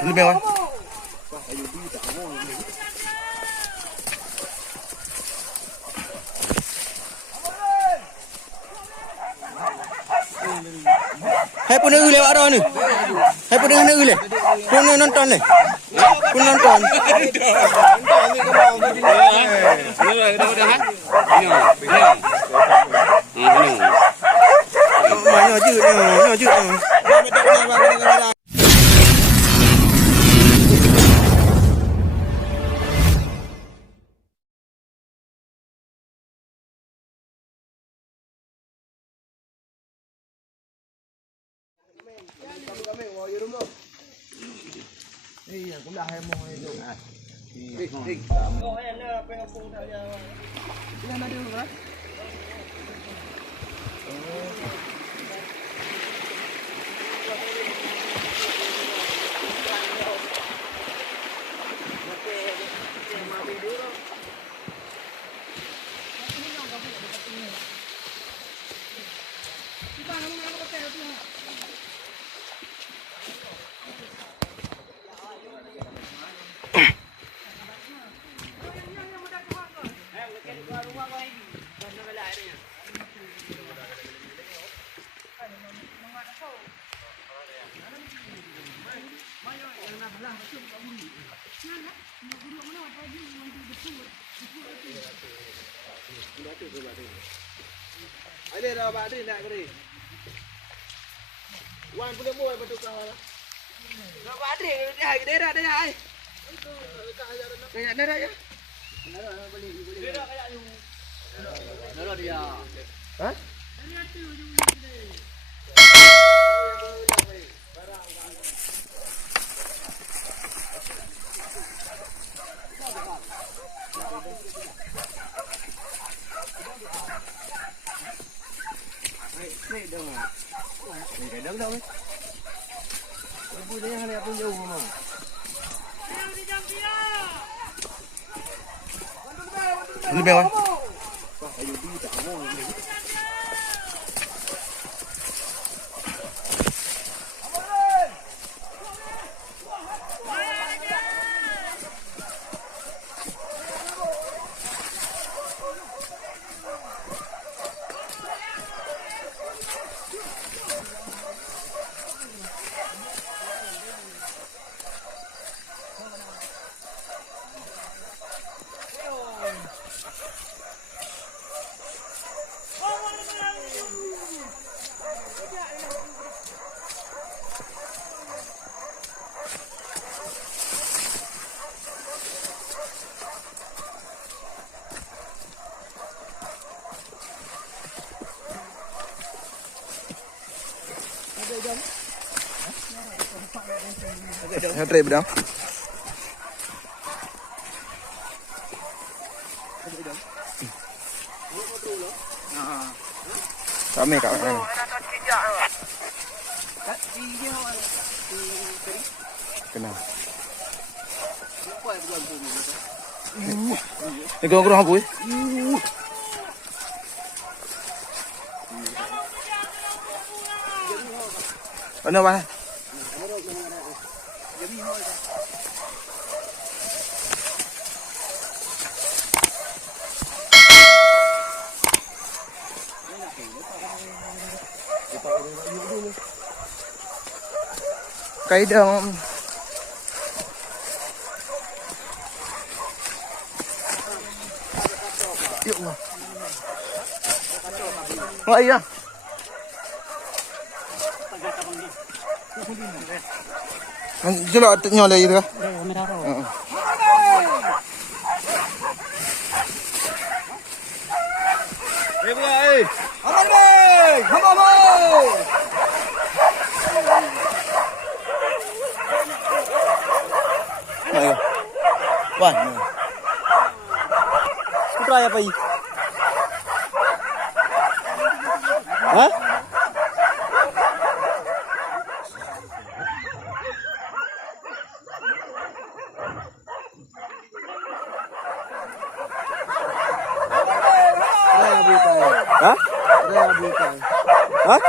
Lebih awal. Hai pun nak lewat dah ni. Hai pun nak lewat. Pun nonton ni. Pun nonton. Mana je ni, mana je. Iya, cũng đã hay mồi rồi. Rồi anh bên phụ theo giờ. Đi ăn đi rồi. Ini dah abang ni nak kiri. Wan punya boy betul kah? Dah abang ni dia dah ai. Kayak dah ya. Dah boleh. Dah kayak you. Dah dia. Hah? Ni dah mah. Ni dah dah weh. Ibu dia yang nak jauh mah. Lebih awal. Ayo di tak mau ni. Theo trip đâu? Kami kat mana? Kenal. Ni kurang apa? Mana mana? Cây đường vậy à? Chứ là nhỏ này được. Đi ơi. Không đi. Không ơi. Này. Wah. Putra apa ini? Hah? Hah? Hah?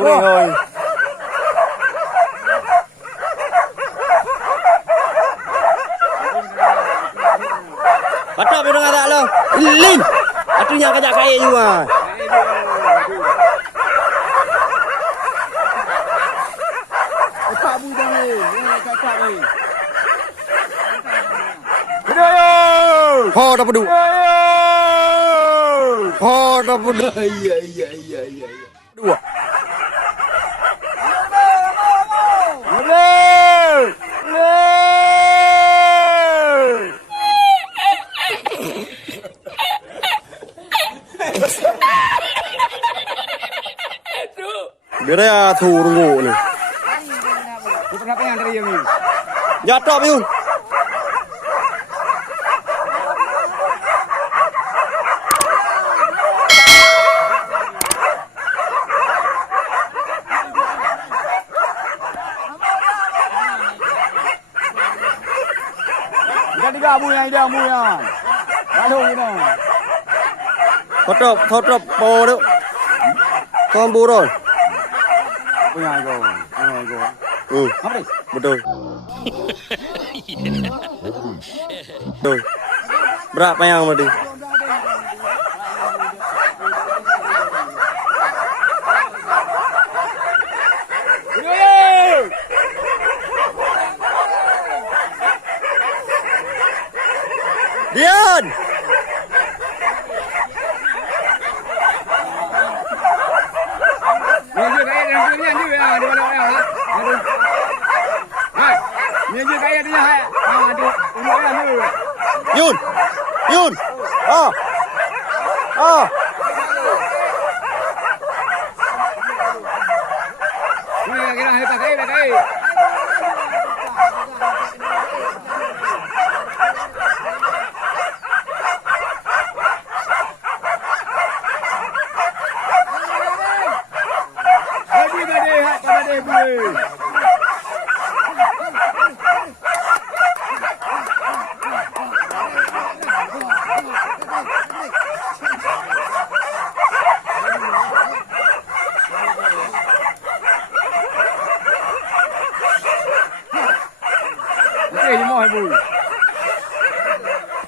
Kuning rồi. Patah pedang ada lo. Lin. Atunya kajak kai juga. Tak budang ni. Kakak ni. Ho dah pedu. Ho dah pedu. Iya. Dua. Dia dah turun ni. Kita kenapa yang dari ini? Jatuh Yun. Jadi kamu yang ide kamu yang. Lalu ini. Thotop bò đó. Con bù rồi. Punya itu. Ừ, Apa ni? betul. Betul. Berapa yang tadi? Dian. Yun. Yun. Ah. Ah.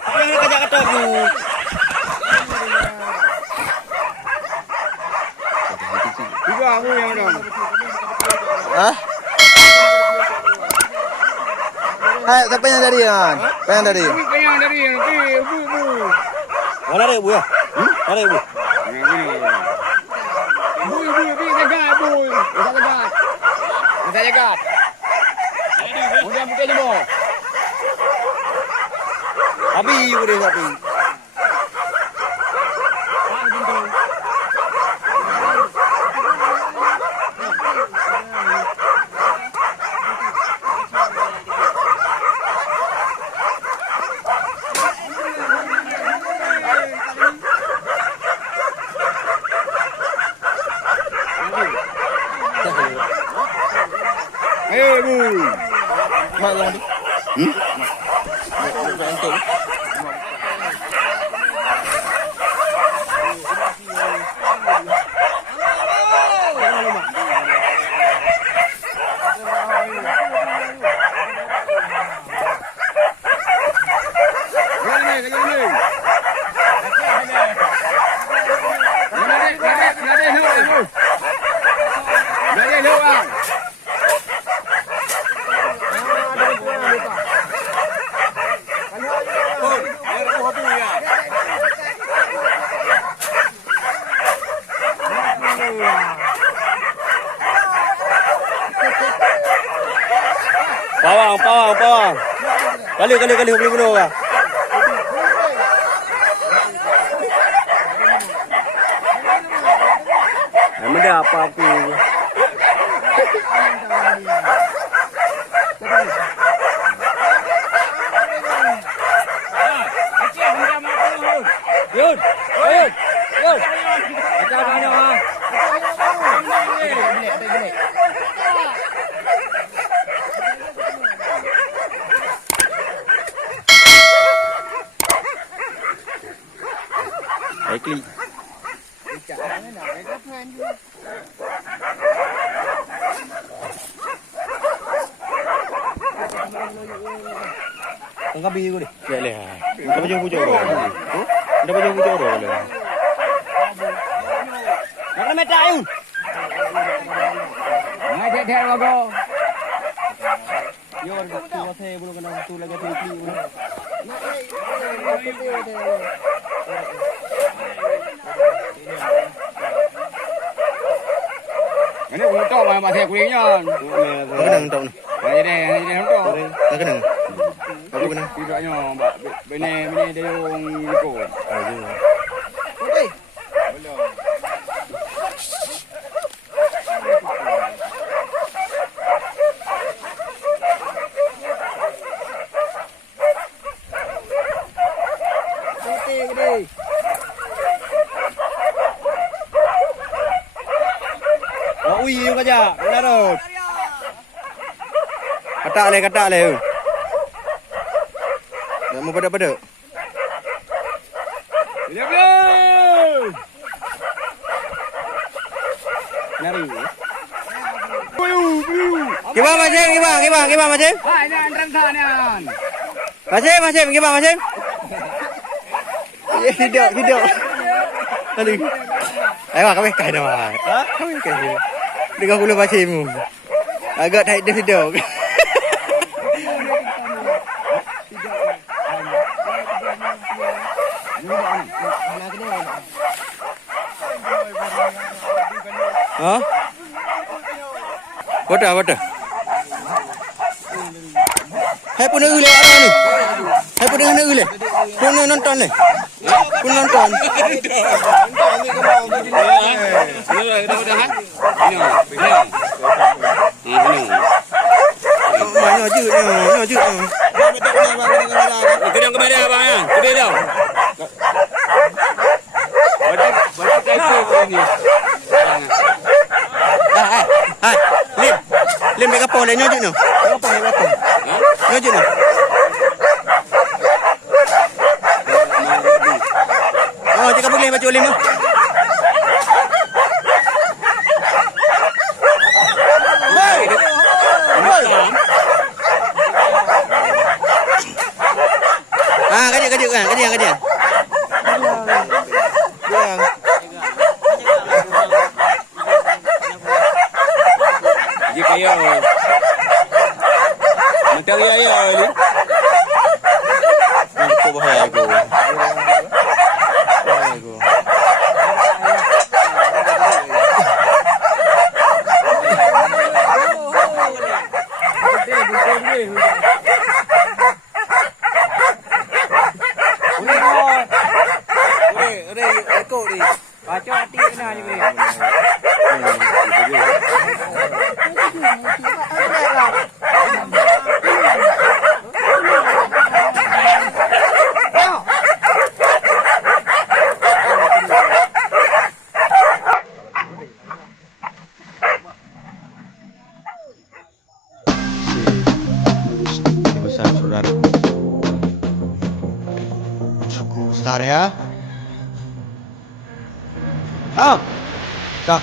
Apa yang kajak kata tu? Juga kamu yang ada. Hah? Hai, siapa yang dari kan? Siapa yang dari? Yang dari yang bu. Mana ada ibu ya? Mana ibu? Bu, jaga bu. Jaga. Kemudian buka jemur. Abi boleh tapi. Bu. Mak yang ni. Pawang. Kali beli bunuh kah? Ada apa aku? Yun. Ada mana ha? Baiklah. Ang gabi ko di. Lele ha. Ang gabi yung bujoro. Ang gabi yung bujoro le. Nak na meta ayun. Ngai dia bago. Yo war tu wase belum kena tu lagi tu. Ini untuk masih kuingnya. Nak kena entau ni. Ini untuk. Nak kena. Aku kena. Tidaknya mbak bene dia yang ikut. Ayo. Okey. Oh, ui yung kaja. Benar. Kata le. Dah mau pada. Dia belum. Nari. Gimana macam? Wah, ini antren sanian. Macam gimana? Ya, hidup. Aduh. Ayo kami kai dah. Ha? Kami kai. Dengan pula macam agak tight dia hidup. Ha? Betul. Hai pun ule ada ni. Hai pun ule. Pun nonton ni. Pun nonton. Mana je. Kedang kemana abang ya? Kedai dah. Baca ini. Hai. Lim dekat pon le nyojut no. Dekat. Nyojut no. Oh, jika boleh baca lim no. Ah, kajian. Jika ya. Mentari ayah ni. Aku bahaya aku. Baca hati kena juga. Besar saudara. Cukup besar ya. Tak.